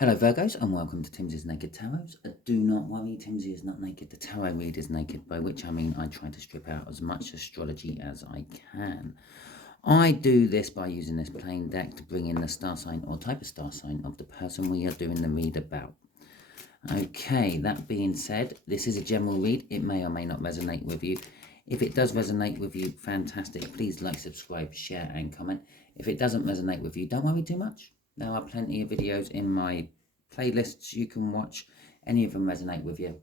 Hello Virgos and welcome to Timsy's Naked Tarot. Do not worry, Timsy is not naked. The tarot read is naked, by which I mean I try to strip out as much astrology as I can. I do this by using this plain deck to bring in the star sign or type of star sign of the person we are doing the read about. Okay, that being said, this is a general read. It may or may not resonate with you. If it does resonate with you, fantastic. Please like, subscribe, share and comment. If it doesn't resonate with you, don't worry too much. There are plenty of videos in my playlists you can watch. Any of them resonate with you,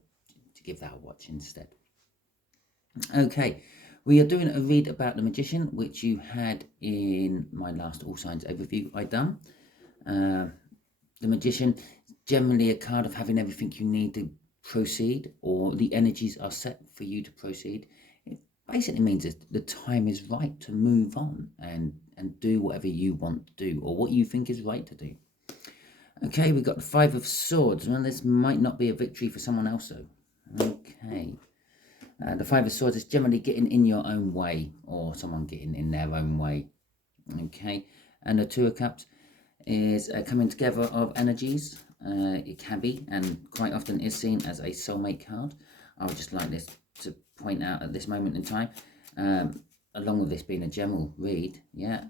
to give that a watch instead. Okay, we are doing a read about the Magician, which you had in my last All Signs overview I done. The Magician, generally a card of having everything you need to proceed, or the energies are set for you to proceed. It basically means that the time is right to move on and do whatever you want to do, or what you think is right to do. Okay, we've got the Five of Swords. Well, this might not be a victory for someone else, though. Okay. The Five of Swords is generally getting in your own way, or someone getting in their own way. Okay. And the Two of Cups is coming together of energies. It can be, and quite often is seen as a soulmate card. I would just like this to point out at this moment in time, along with this being a general read, yeah,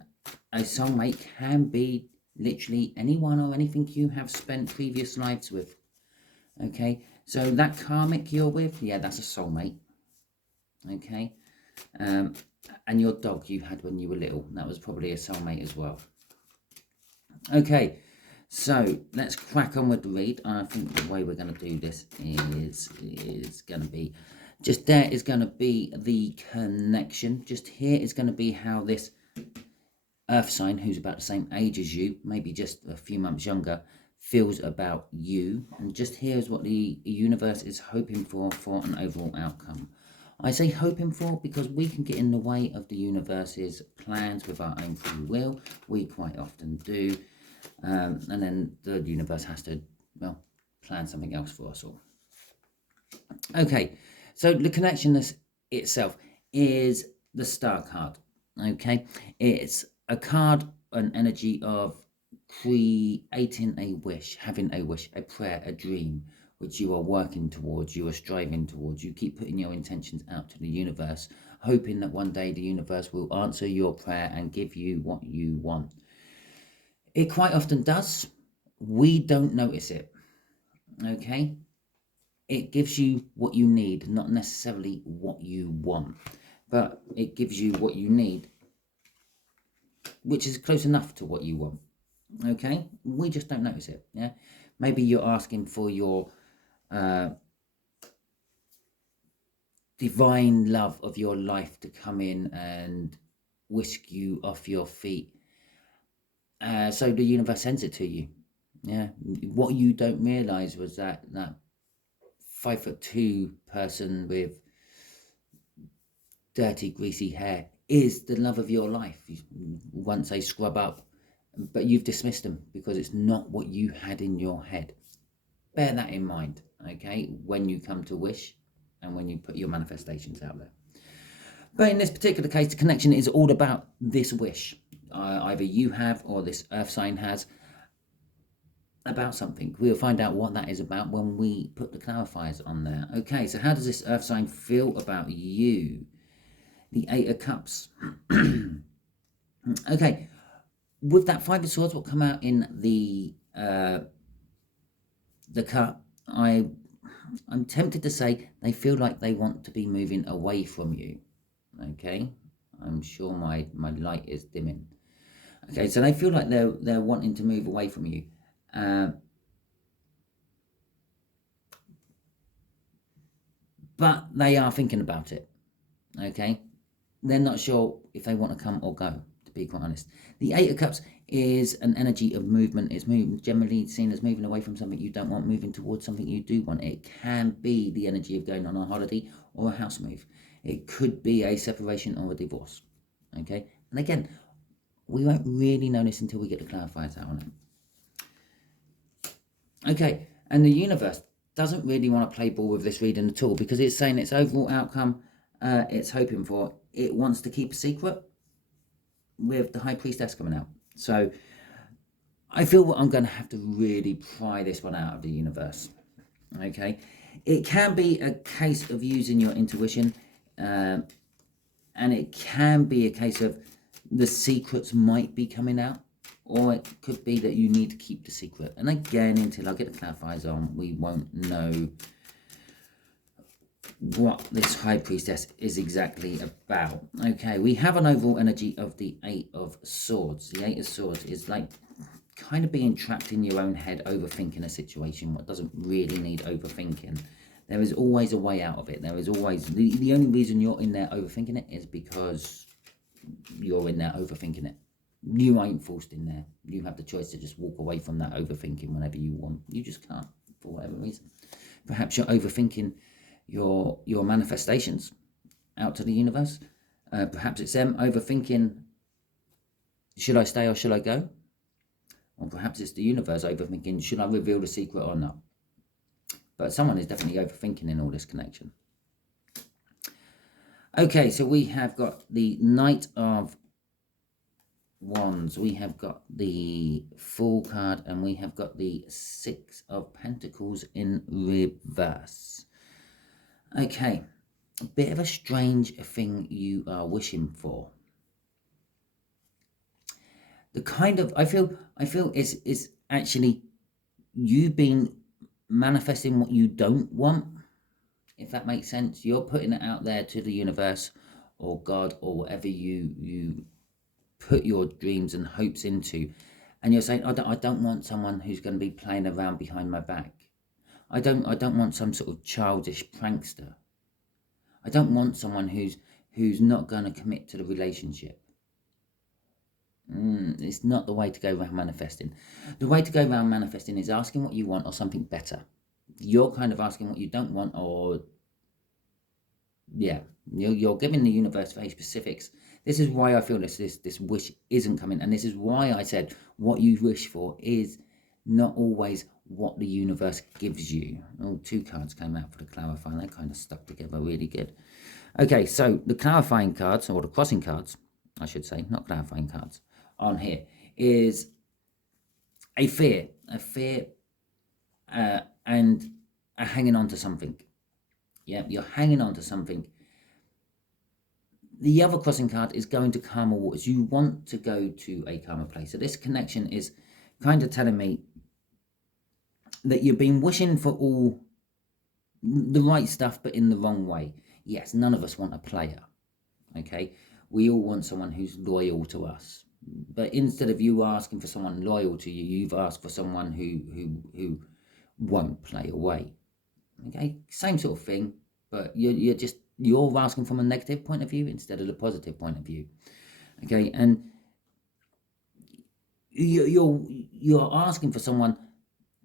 a soulmate can be literally anyone or anything you have spent previous lives with. Okay, so that karmic you're with, yeah, that's a soulmate. Okay, and your dog you had when you were little, that was probably a soulmate as well. Okay, so let's crack on with the read. I think the way we're going to do this is going to be, just there is going to be the connection. Just here is going to be how this Earth sign, who's about the same age as you, maybe just a few months younger, feels about you. And just here is what the universe is hoping for an overall outcome. I say hoping for because we can get in the way of the universe's plans with our own free will. We quite often do. And then the universe has to, well, plan something else for us all. Okay, so the connection itself is the Star card. Okay, it's a card, an energy of creating a wish, having a wish, a prayer, a dream, which you are working towards, you are striving towards. You keep putting your intentions out to the universe, hoping that one day the universe will answer your prayer and give you what you want. It quite often does. We don't notice it. Okay, it gives you what you need, not necessarily what you want, but it gives you what you need, which is close enough to what you want. Okay, we just don't notice it. Yeah, maybe you're asking for your divine love of your life to come in and whisk you off your feet, so the universe sends it to you. Yeah, what you don't realize was that 5'2" person with dirty, greasy hair is the love of your life. Once they scrub up, but you've dismissed them because it's not what you had in your head. Bear that in mind, okay, when you come to wish and when you put your manifestations out there. But in this particular case, the connection is all about this wish. Either you have or this earth sign has about something. We'll find out what that is about when we put the clarifiers on there. Okay, so how does this earth sign feel about you? The Eight of Cups. Okay, with that Five of Swords, what come out in the cup, I'm tempted to say they feel like they want to be moving away from you. Okay, I'm sure my light is dimming. Okay, so they feel like they're wanting to move away from you. But they are thinking about it. Okay, they're not sure if they want to come or go, to be quite honest. The Eight of Cups is an energy of movement. It's generally seen as moving away from something you don't want, moving towards something you do want. It can be the energy of going on a holiday or a house move. It could be a separation or a divorce. Okay, and again, we won't really know this until we get the clarifiers out on it. Okay, and the universe doesn't really want to play ball with this reading at all, because it's saying its overall outcome it's hoping for, it wants to keep a secret, with the High Priestess coming out. So I feel I'm going to have to really pry this one out of the universe. Okay, it can be a case of using your intuition, and it can be a case of the secrets might be coming out, or it could be that you need to keep the secret. And again, until I get the clarifiers on, we won't know what this High Priestess is exactly about. Okay, we have an overall energy of the Eight of Swords. The Eight of Swords is like kind of being trapped in your own head, overthinking a situation, what doesn't really need overthinking. There is always a way out of it. There is always, the only reason you're in there overthinking it is because you're in there overthinking it. You ain't forced in there. You have the choice to just walk away from that overthinking whenever you want. You just can't, for whatever reason. Perhaps you're overthinking your manifestations out to the universe. Perhaps it's them overthinking, should I stay or should I go? Or perhaps it's the universe overthinking, should I reveal the secret or not? But someone is definitely overthinking in all this connection. Okay, so we have got the Knight of Wands, we have got the Fool card, and we have got the Six of Pentacles in reverse. Okay, a bit of a strange thing you are wishing for. The kind of, I feel is actually you been manifesting what you don't want, if that makes sense. You're putting it out there to the universe or God or whatever you put your dreams and hopes into, and you're saying, I don't want someone who's going to be playing around behind my back. I don't want some sort of childish prankster. I don't want someone who's not going to commit to the relationship. It's not the way to go around manifesting. The way to go around manifesting is asking what you want or something better. You're kind of asking what you don't want, or yeah, you're giving the universe very specifics. This is why I feel this wish isn't coming, and this is why I said what you wish for is not always what the universe gives you. Oh, two cards came out for the clarifying. They kind of stuck together really good. Okay, so the clarifying cards, or the crossing cards, I should say, not clarifying cards, on here is a fear and a hanging on to something. Yeah, you're hanging on to something. The other crossing card is going to calmer waters. You want to go to a calmer place. So this connection is kind of telling me that you've been wishing for all the right stuff, but in the wrong way. Yes, none of us want a player. Okay, we all want someone who's loyal to us. But instead of you asking for someone loyal to you, you've asked for someone who won't play away. Okay, same sort of thing, but you're asking from a negative point of view instead of the positive point of view. Okay, and you're asking for someone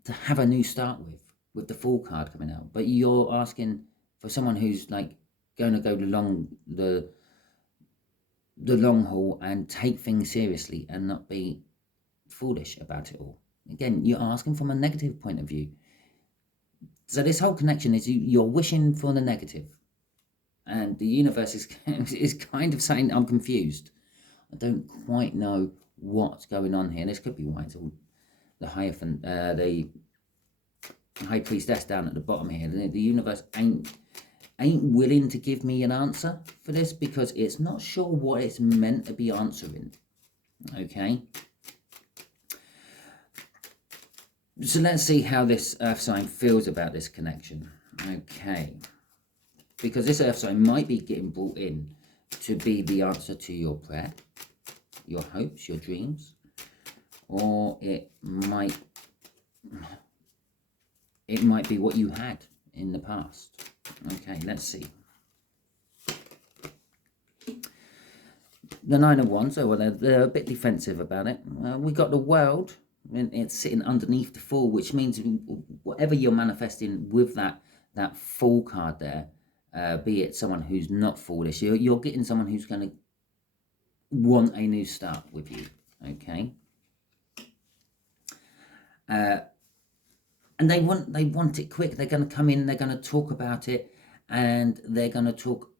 to have a new start with the Fool card coming out, but you're asking for someone who's like going to go the long haul and take things seriously and not be foolish about it all. Again, you're asking from a negative point of view. So this whole connection is you're wishing for the negative, and the universe is kind of saying, I'm confused. I don't quite know what's going on here. This could be why it's all the Hierophant, the High Priestess down at the bottom here. The universe ain't willing to give me an answer for this because it's not sure what it's meant to be answering. Okay, so let's see how this earth sign feels about this connection. Okay, because this earth sign might be getting brought in to be the answer to your prayer, your hopes, your dreams, or it might be what you had in the past. Okay, let's see. The Nine of Wands, so they're a bit defensive about it. We got the World, and it's sitting underneath the Fool, which means whatever you're manifesting with that Fool card there, be it someone who's not foolish, you're getting someone who's going to want a new start with you. Okay. And they want it quick. They're going to come in, they're going to talk about it, and they're going to talk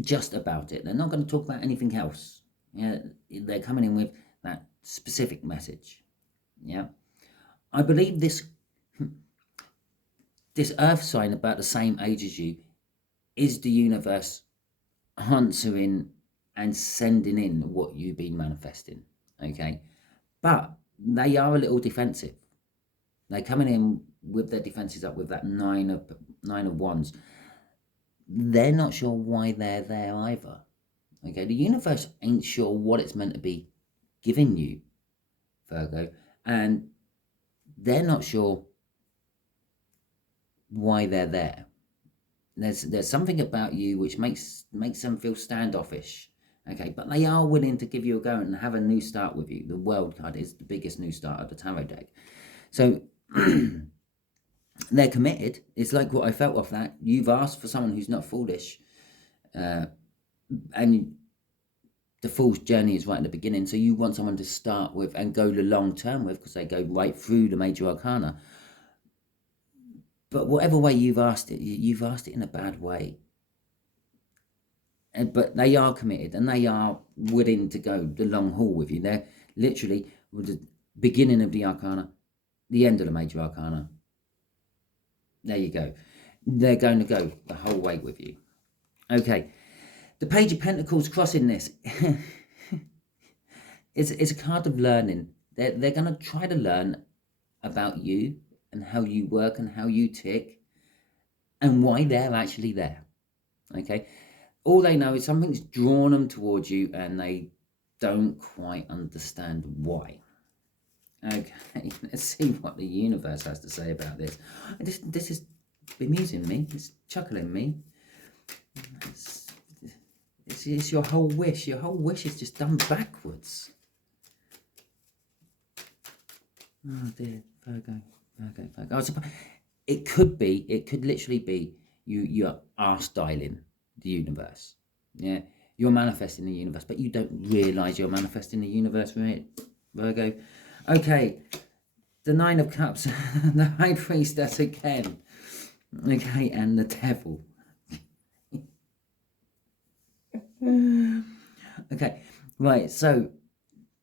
just about it. They're not going to talk about anything else. Yeah, they're coming in with that specific message. Yeah, I believe this earth sign about the same age as you is the universe answering and sending in what you've been manifesting. Okay, but they are a little defensive. They're coming in with their defenses up with that nine of wands. They're not sure why they're there either. Okay, the universe ain't sure what it's meant to be giving you, Virgo, and they're not sure why they're there. There's something about you which makes them feel standoffish. Okay, but they are willing to give you a go and have a new start with you. The World card is the biggest new start of the tarot deck. So they're committed. It's like what I felt off that. You've asked for someone who's not foolish. And the Fool's journey is right at the beginning. So you want someone to start with and go the long term with, because they go right through the major arcana. But whatever way you've asked it in a bad way. But they are committed and they are willing to go the long haul with you. They're literally with the beginning of the arcana, the end of the major arcana. There you go. They're going to go the whole way with you. Okay. The Page of Pentacles crossing this. It's a card of learning. They're going to try to learn about you and how you work and how you tick and why they're actually there. Okay. All they know is something's drawn them towards you and they don't quite understand why. Okay, let's see what the universe has to say about this. This is bemusing me. It's chuckling me. It's your whole wish. Your whole wish is just done backwards. Oh dear, Virgo. It could literally be you're arse dialing the universe. Yeah, you're manifesting the universe, but you don't realize you're manifesting the universe, right, Virgo? Okay, the Nine of Cups, the High Priestess again. Okay, and the Devil. Okay, right. So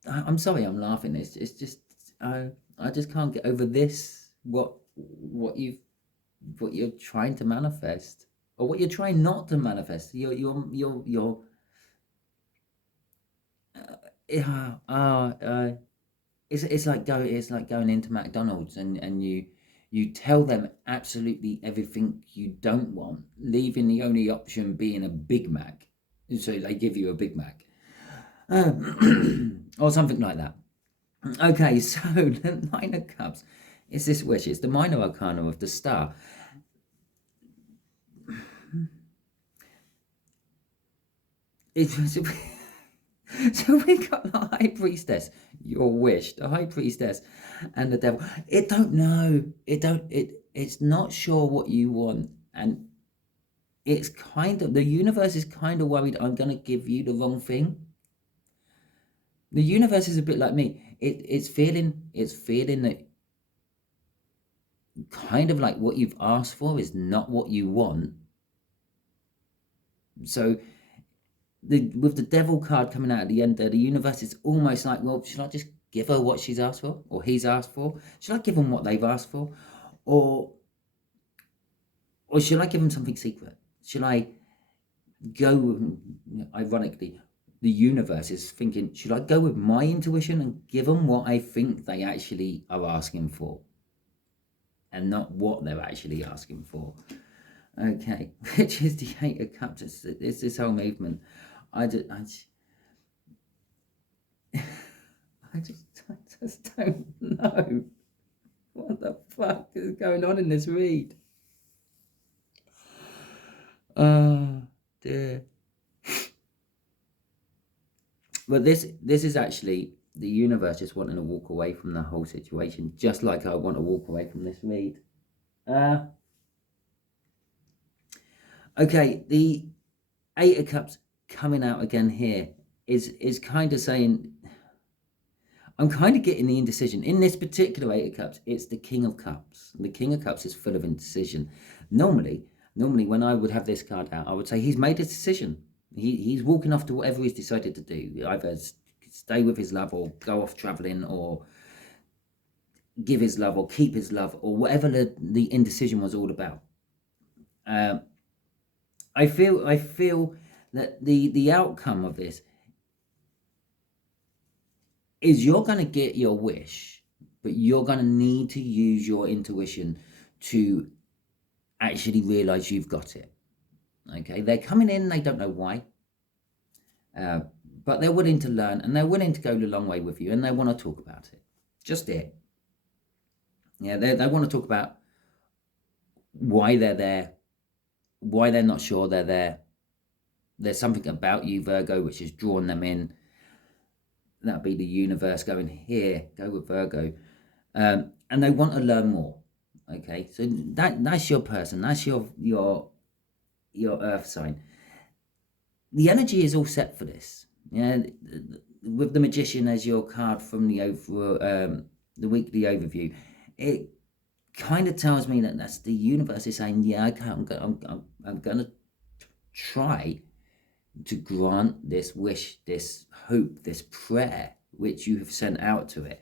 I'm sorry, I'm laughing. It's just I just can't get over this. What you're trying to manifest, or what you're trying not to manifest. It's like going into McDonald's and you tell them absolutely everything you don't want, leaving the only option being a Big Mac. So they give you a Big Mac, or something like that. Okay, so the Nine of Cups is this wish. It's the minor arcana of the Star. So we got the High Priestess, your wish, the High Priestess, and the Devil. It don't know. It's not sure what you want, and it's the universe is kind of worried I'm gonna give you the wrong thing. The universe is a bit like me. It's feeling that kind of like what you've asked for is not what you want. So with the Devil card coming out at the end there, the universe is almost like, well, should I just give her what she's asked for, or he's asked for? Should I give them what they've asked for, or should I give them something secret? Should I go? Ironically, the universe is thinking, should I go with my intuition and give them what I think they actually are asking for, and not what they're actually asking for? Okay, which is the Eight of Cups. It's this whole movement. I just don't know what the fuck is going on in this read. Oh dear. But this is actually the universe just wanting to walk away from the whole situation, just like I want to walk away from this read. Okay, the Eight of Cups coming out again here is kind of saying, I'm kind of getting the indecision. In this particular Eight of Cups, it's the King of Cups. The King of Cups is full of indecision. Normally when I would have this card out, I would say he's made a decision. He's walking off to whatever he's decided to do. Either stay with his love or go off traveling or give his love or keep his love or whatever the indecision was all about. I feel that the outcome of this is you're going to get your wish, but you're going to need to use your intuition to actually realize you've got it. Okay, they're coming in, they don't know why, but they're willing to learn and they're willing to go the long way with you, and they want to talk about it. Just it. Yeah, they want to talk about why they're there, why they're not sure they're there. There's something about you, Virgo, which has drawn them in. That'd be the universe going, here, go with Virgo. And they want to learn more. Okay, so that's your person. That's your earth sign. The energy is all set for this. Yeah, with the Magician as your card from the weekly overview, it kind of tells me that that's the universe is saying, yeah, okay, I'm going to try to grant this wish, this hope, this prayer which you have sent out to it.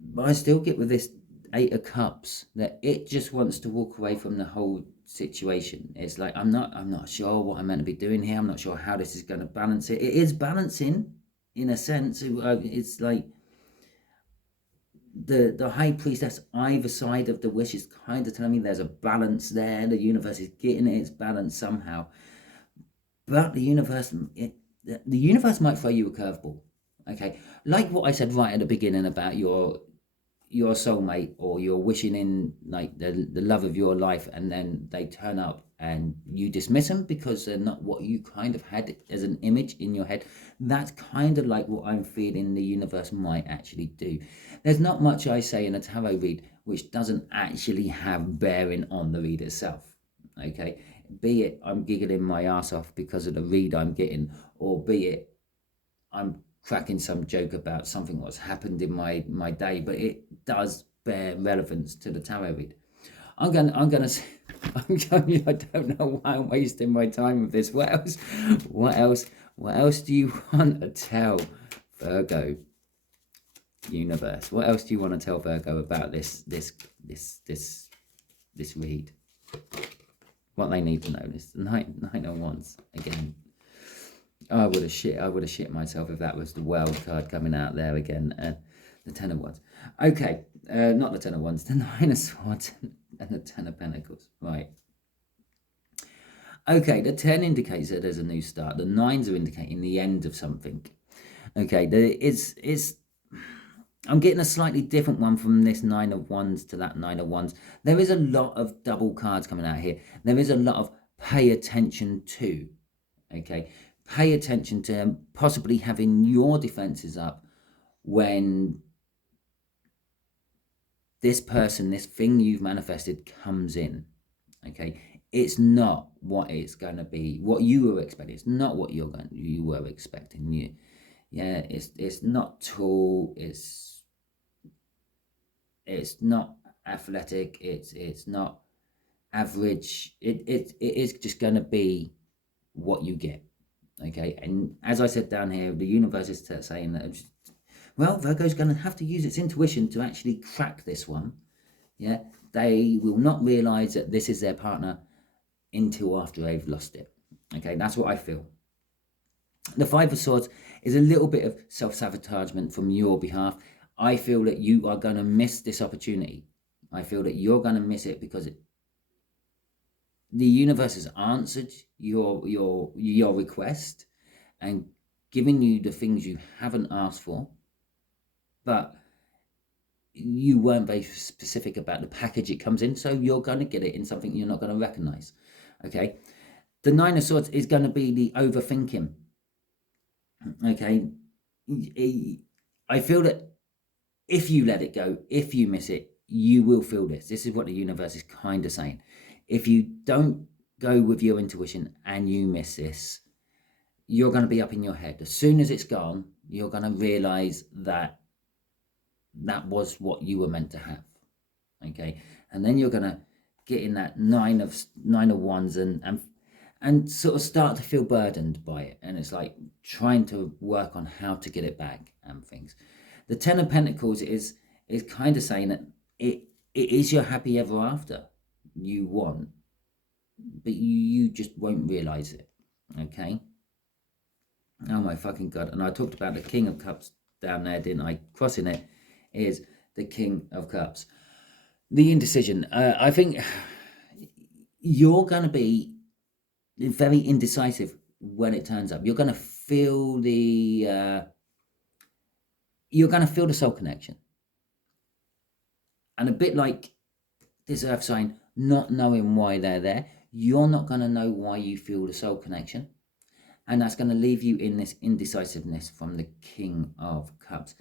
But I still get with this Eight of Cups that it just wants to walk away from the whole situation. It's like, I'm not sure what I'm meant to be doing here. I'm not sure how this is going to balance it. It is balancing in a sense. It's like the High Priestess either side of the wish is kind of telling me there's a balance there. The universe is getting its balance somehow. But the universe might throw you a curveball. Okay, like what I said right at the beginning about your soulmate, or you're wishing in like the love of your life, and then they turn up and you dismiss them because they're not what you kind of had as an image in your head. That's kind of like what I'm feeling the universe might actually do. There's not much I say in a tarot read which doesn't actually have bearing on the read itself. Okay, be it I'm giggling my ass off because of the read I'm getting, or be it I'm cracking some joke about something that's happened in my day, but it does bear relevance to the tarot read. I don't know why I'm wasting my time with this. What else do you want to tell Virgo universe? What else do you want to tell Virgo about this read? What they need to know is the nine of Wands again. I would have shit myself if that was the World card coming out there again. The Ten of Wands. Okay, not the Ten of Wands, the Nine of Swords and the Ten of Pentacles. Right. Okay, the 10 indicates that there's a new start. The 9s are indicating the end of something. Okay, I'm getting a slightly different one from this Nine of Wands to that Nine of Wands. There is a lot of double cards coming out here. There is a lot of pay attention to. Okay, pay attention to possibly having your defenses up when this person, this thing you've manifested comes in. Okay, it's not what it's going to be, what you were expecting. It's not what you were expecting. It's not tall. It's not athletic. It's not average. It is just going to be what you get. Okay, and as I said down here, the universe is saying that, well, Virgo's going to have to use its intuition to actually crack this one. Yeah, they will not realize that this is their partner until after they've lost it. Okay, that's what I feel. The Five of Swords is a little bit of self-sabotagement from your behalf. I feel that you are going to miss this opportunity. I feel that you're going to miss it because the universe has answered your request and given you the things you haven't asked for, but you weren't very specific about the package it comes in, so you're going to get it in something you're not going to recognize. Okay, the Nine of Swords is going to be the overthinking. Okay, I feel that if you let it go, if you miss it, you will feel this. This is what the universe is kind of saying. If you don't go with your intuition and you miss this, you're going to be up in your head. As soon as it's gone, you're going to realize that was what you were meant to have. Okay, and then you're going to get in that nine of Wands, and and sort of start to feel burdened by it. And it's like trying to work on how to get it back and things. The Ten of Pentacles is kind of saying that it is your happy ever after you want, but you just won't realize it. Okay. Oh my fucking god. And I talked about the King of Cups down there, didn't I? Crossing it is the King of Cups. The indecision. I think you're going to be very indecisive when it turns up. You're going to feel the soul connection. And a bit like this earth sign, not knowing why they're there, you're not going to know why you feel the soul connection. And that's going to leave you in this indecisiveness from the King of Cups.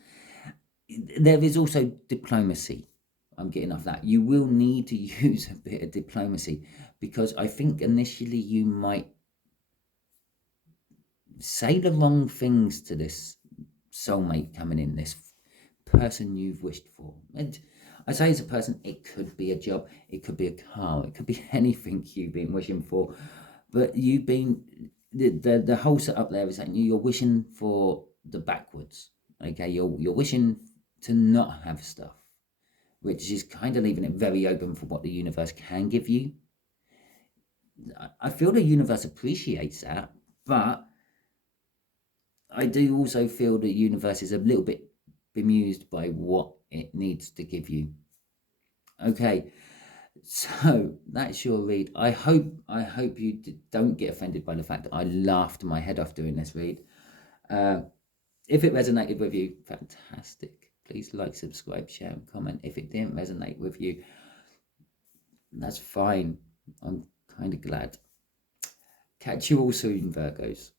There is also diplomacy. I'm getting off that. You will need to use a bit of diplomacy, because I think initially you might say the wrong things to this soulmate coming in, this person you've wished for. And I say as a person, it could be a job, it could be a car, it could be anything you've been wishing for. But you've been, the whole setup there is that you're wishing for the backwards. Okay, you're wishing to not have stuff, which is kind of leaving it very open for what the universe can give you. I feel the universe appreciates that, but I do also feel the universe is a little bit bemused by what it needs to give you. Okay, so that's your read. I hope you don't get offended by the fact that I laughed my head off doing this read. If it resonated with you, fantastic. Please like, subscribe, share, and comment. If it didn't resonate with you, that's fine. I'm kind of glad. Catch you all soon, Virgos.